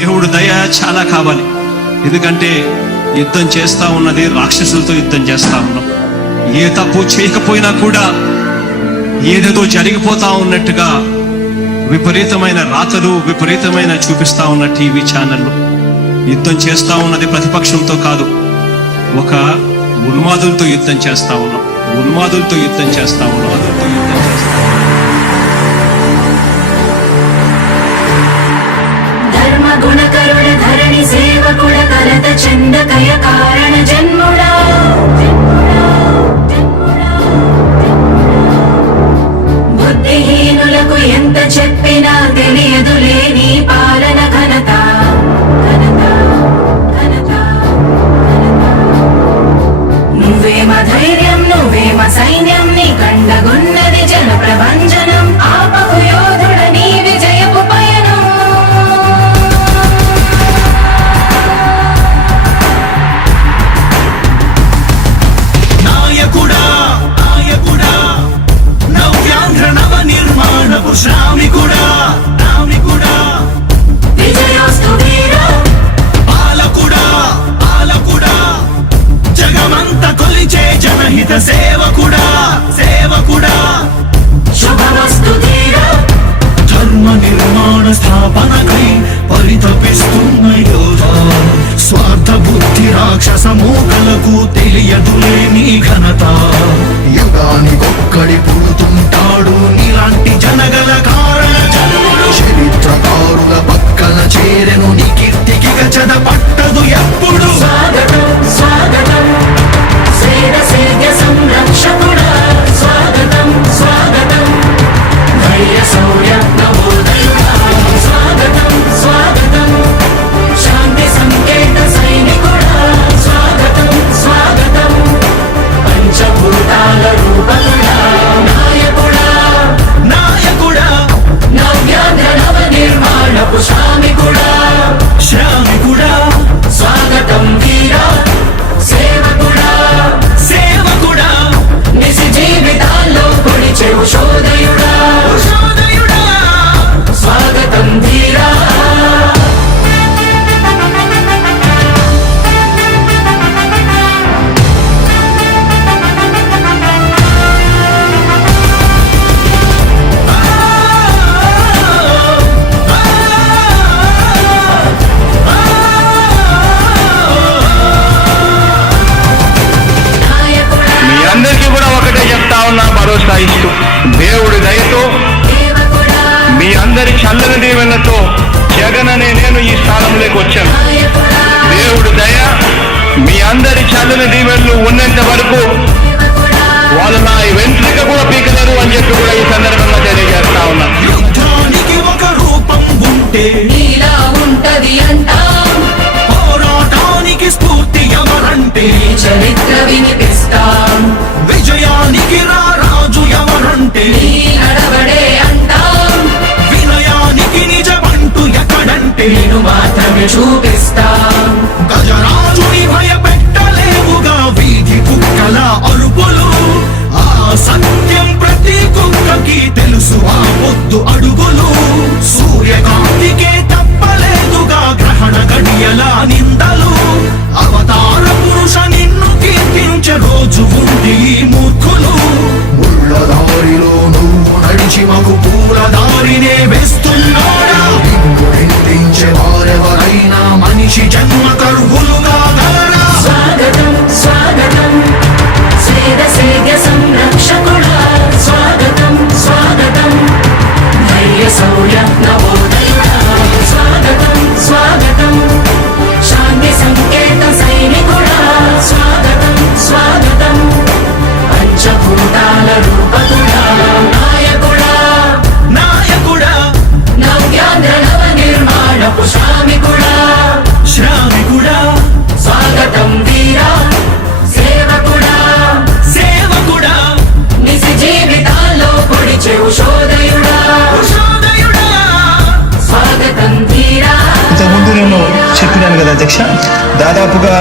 దేవుడు దయ చాలా కావాలి. ఎందుకంటే యుద్ధం చేస్తా ఉన్నది రాక్షసులతో యుద్ధం చేస్తా ఉన్నాం. ఏ తప్పు చేయకపోయినా కూడా ఏదేదో జరిగిపోతా ఉన్నట్టుగా విపరీతమైన రాతలు, విపరీతమైన చూపిస్తా ఉన్న టీవీ ఛానళ్ళు. యుద్ధం చేస్తా ఉన్నది ప్రతిపక్షంతో కాదు, ఒక ఉన్మాదులతో యుద్ధం చేస్తా ఉన్నాం. ఉన్మాదులతో యుద్ధం చేస్తా ఉన్నాం. ధర్మ గుణకరుణ ధరణి సేవకుడ కలత చందకయ కారణ జన్ముడా బుద్ధిహీనులకు ఎంత చెప్పినా తెలియదులే నీ పాలన ఘనత. నువ్వేమ ధైర్యం, నువ్వేమ సైన్యం, నీ కండగున్నది జన ప్రభంజనం. ఆపకు యోధుడ నీ విజయపు పయనం. నాయకుడా నాయకుడా నవ్యాంధ్ర నవ నిర్మాణపు శ్రామికుడా రామికుడా విజయోస్తు వీరా పాలకుడా పాలకుడా జగమంత కొలిచే జనహిత సేవకుడా సేవకుడా శుభమస్తు ధీరా ధర్మ నిర్మాణ స్థాపనకై పరితపిస్తున్న యోధ. స్వార్థ బుద్ధి రాక్షస మూకలకు తెలియదులే నీ ఘనత. యుగానికొక్కడి పుడుతుంటాడు నీలాంటి జనగల కారణ జన్ముడు. చరిత్రకారుల పక్కన చేరెను నీ కీర్తికి గచద పట్టదు ఎప్పుడు. స్వాగతం స్వాగతం శ్రీర సేద్య సంరక్షకుడా స్వాగతం స్వాగతం ధైర్య శౌర్య నవోదయుడా స్వాగతం స్వాగతం శాంతి సంకేత సైనికుడా స్వాగతం స్వాగతం పంచభూతాల రూపకుడా నాయకుడా నాయకుడా నవ్యాంధ్ర నవ నిర్మాణపు శ్రామికుడా శ్రామికుడా స్వాగతం వీరా సేవకుడా సేవకుడా నిజ జీవితాల్లో పొడిచే ఉషోదయుడా ఉషోదయుడా స్వాగతం ధీరా నాయకుడా మీ అందరికీ కూడా ఒకటే చెప్తా ఉన్నా, భరోసా ఇస్తూ దేవుడి దయతో సేవకుడా మీ అందరి చల్లని దీవెనతో జగన్ అనే నేను ఈ స్థానంలోకి వచ్చాను. నాయకుడా దేవుడి దయ మీ అందరి చల్లని దీవెనలు ఉన్నంత వరకు సేవకుడా వాళ్ళు నా వెంట్రిక కూడా పీకలేరు అని చెప్పి కూడా ఈ సందర్భంగా తెలియజేస్తా ఉన్నా. యుద్ధానికి ఒక రూపం ఉంటే నీలా ఉంటది అంటాం. పోరాటానికి స్ఫూర్తి ఎవరంటే నీ చరిత్ర వినిపిస్తాం. విజయానికి రారాజు ఎవరంటే నీ నడవడే అంటాం. వినయానికి నిజమంటూ ఎక్కడంటే నేను మాత్రమే చూపిస్తాం. గజరాజుని భయపెట్టలేవుగా వీధి కుక్కల అరుపులు. ఆ సత్యం ప్రతి కుక్కకి తెలుసు ఆ పొద్దు అడుగులు. సూర్యకాంతికే తప్పలేదుగా గ్రహణ గడియల నిందలు. అవతార పురుష నిన్ను కీర్తించే రోజు ఉంది ఈ మూర్ఖులు. ముళ్ళ దారిలో నువ్వు నడిచి మగు పూల దారినే వేస్తున్నాడా నిన్ను నిందించే వారెవరైనా మనిషి జన్మ కరువులుగా గలరా. స్వాగతం స్వాగతం శ్రీర సేద్య సంరక్షకుడా స్వాగతం స్వాగతం ధైర్య శౌర్య నవోదయుడా స్వాగతం స్వాగతం శాంతి సంకేత సైనికుడా స్వాగతం స్వాగతం పంచభూతాల రూపకుడా నాయకుడా నాయకుడా నవ్యాంధ్ర నవ నిర్మాణపు శ్రామికుడా శ్రామికుడా స్వాగతం వీరా సేవకుడా సేవకుడా నిజ జీవితాల్లో పొడిచే ఉషోదయుడా ఉషోదయుడా స్వాగతం ధీరా ఇంతకుముందు నేను చెప్పినాను కదా అధ్యక్ష, దాదాపుగా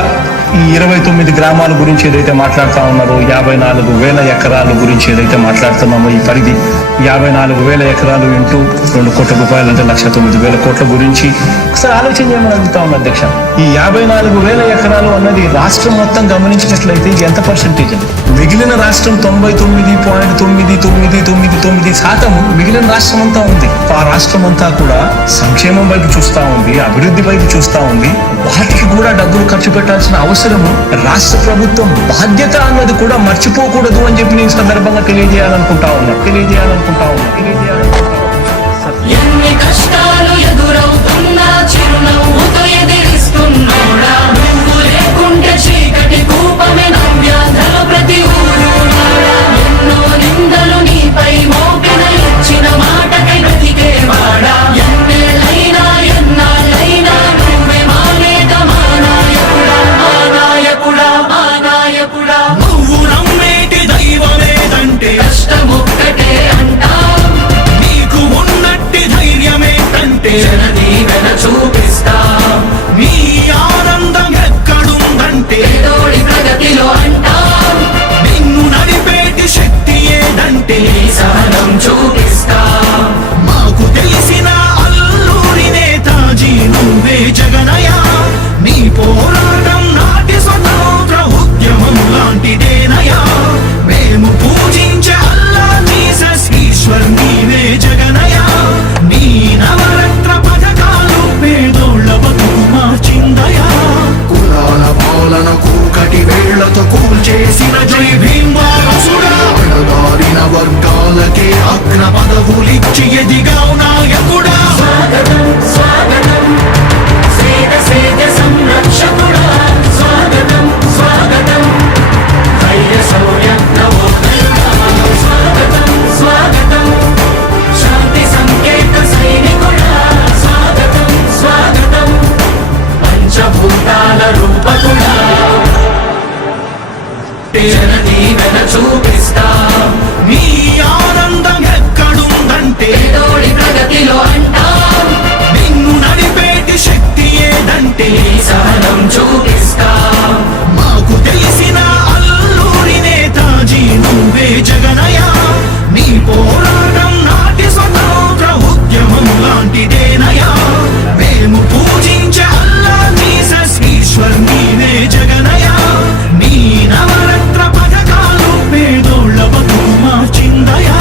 ఈ 29 గ్రామాల గురించి ఏదైతే మాట్లాడుతా ఉన్నారో, 54,000 ఎకరాల గురించి ఏదైతే మాట్లాడుతున్నామో, ఈ పరిధి 54,000 ఎకరాలు ఇంటూ 2 కోట్ల రూపాయలు అంటే 1,09,000 కోట్ల గురించి ఒకసారి ఆలోచన చేయమని అడుగుతా ఉన్నా అధ్యక్ష. ఈ 54,000 ఎకరాలు అన్నది రాష్ట్రం మొత్తం గమనించినట్లయితే ఇది ఎంత పర్సెంటేజ్ అండి? మిగిలిన రాష్ట్రం 99.9999% మిగిలిన రాష్ట్రం అంతా ఉంది. ఆ రాష్ట్రం అంతా కూడా సంక్షేమం వైపు చూస్తా ఉంది, అభివృద్ధి వైపు చూస్తా ఉంది. వాటికి కూడా డబ్బులు ఖర్చు పెట్టాల్సిన అవసరము రాష్ట్ర ప్రభుత్వం బాధ్యత అన్నది కూడా మర్చిపోకూడదు అని చెప్పి నేను సందర్భంగా తెలియజేయాలనుకుంటా ఉన్నా. ఎన్ని కష్టాలు ఎదురవుతున్నా చిరునవ్వుతో ఎదిరిస్తున్నోడా, నువ్వు లేకుంటే చీకటి కూపమే నవ్యాధల ప్రతి ఊరు నాడా. ఎన్నో నిందలు నీపై మోపిన ఇచ్చిన మాటకై బ్రతికేవాడా. ఎన్నేళ్ళైనా ఎన్నాళ్ళైనా నువ్వే మా నేత, మా నాయకుడా, మా నాయకుడా, మా నాయకుడా. నువ్వు నమ్మేటి దైవమేదంటే కష్టమొక్కటే అంటాం, నీకు ఉన్నట్టి ధైర్యమేంటంటే జనదీవెన చూపిస్తాం. నీ ఆనందం ఎక్కడుందంటే పేదోడి ప్రగతిలో అంటాం, నిన్ను నడిపేటి శక్తి ఏదంటే నీ సహనం చూపిస్తాం. మాకు తెలిసిన అల్లూరి నేతాజీ నువ్వే జగనయ్య. నీ పోరాటం నాటి స్వతంత్ర ఉద్యమం లాంటిదేనయ్యా. మేము పూజించే అల్లా జీసస్ ఈశ్వర్ నీవే జగనయ్య. నీ నవరత్న పథకాలు పేదోళ్ళ బతుకు మార్చిందయా. కులాల పాలనకు కటి వేళ్లతో కూల్చేసిన జై భీమ్ వారసుడా, అణగారిన వర్గాలకే అగ్ర పదవులిచ్చి ఎదిగావు నాయకుడా. స్వాగతం స్వాగతం సేద సేద సంరక్షకుడా. స్వాగతం స్వాగతం ధైర్య శౌర్య నవోదయుడా. స్వాగతం స్వాగతం శాంతి సంకేత సైనికుడా. స్వాగతం స్వాగతం పంచభూతాల రూపకుడా. జనదీవెన చూపిస్తాం, నీ ఆనందం ఎక్కడుందంటే పేదోడి ప్రగతిలో అంటాం, నిన్ను నడిపేటి శక్తి ఏదంటే నీ సహనం చూపిస్తాం. మాకు తెలిసిన అల్లూరి నేతాజీ నువ్వే జగనయ్య. నీ పోరాటం నాటి స్వతంత్ర ఉద్యమం లాంటిదేనయ్యా. మేము పూజించే అల్లా జీసస్ ఈశ్వర్ నీవే జగనయ్య. నీ నవరత్న పథకాలు పేదోళ్ళ బతుకు మార్చిందయా.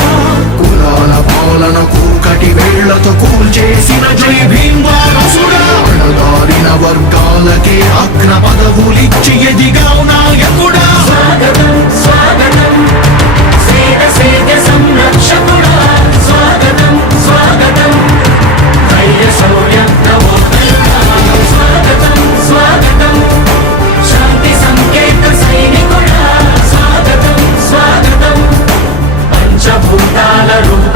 కులాల పాలనకు కటి వేళ్లతో కూల్చేసిన జై భీమ్ వారసుడా, అణగారిన వర్గాలకే అగ్ర పదవులిచ్చి ఎదిగావు నాయకుడా. స్వాగతం స్వాగతం సేద సేద సంరక్షకుడా. స్వాగతం స్వాగతం ధైర్య శౌర్య నవోదయుడా. స్వాగతం స్వాగతం శాంతి సంకేత సైనికుడా. స్వాగతం స్వాగతం పంచభూతాల రూప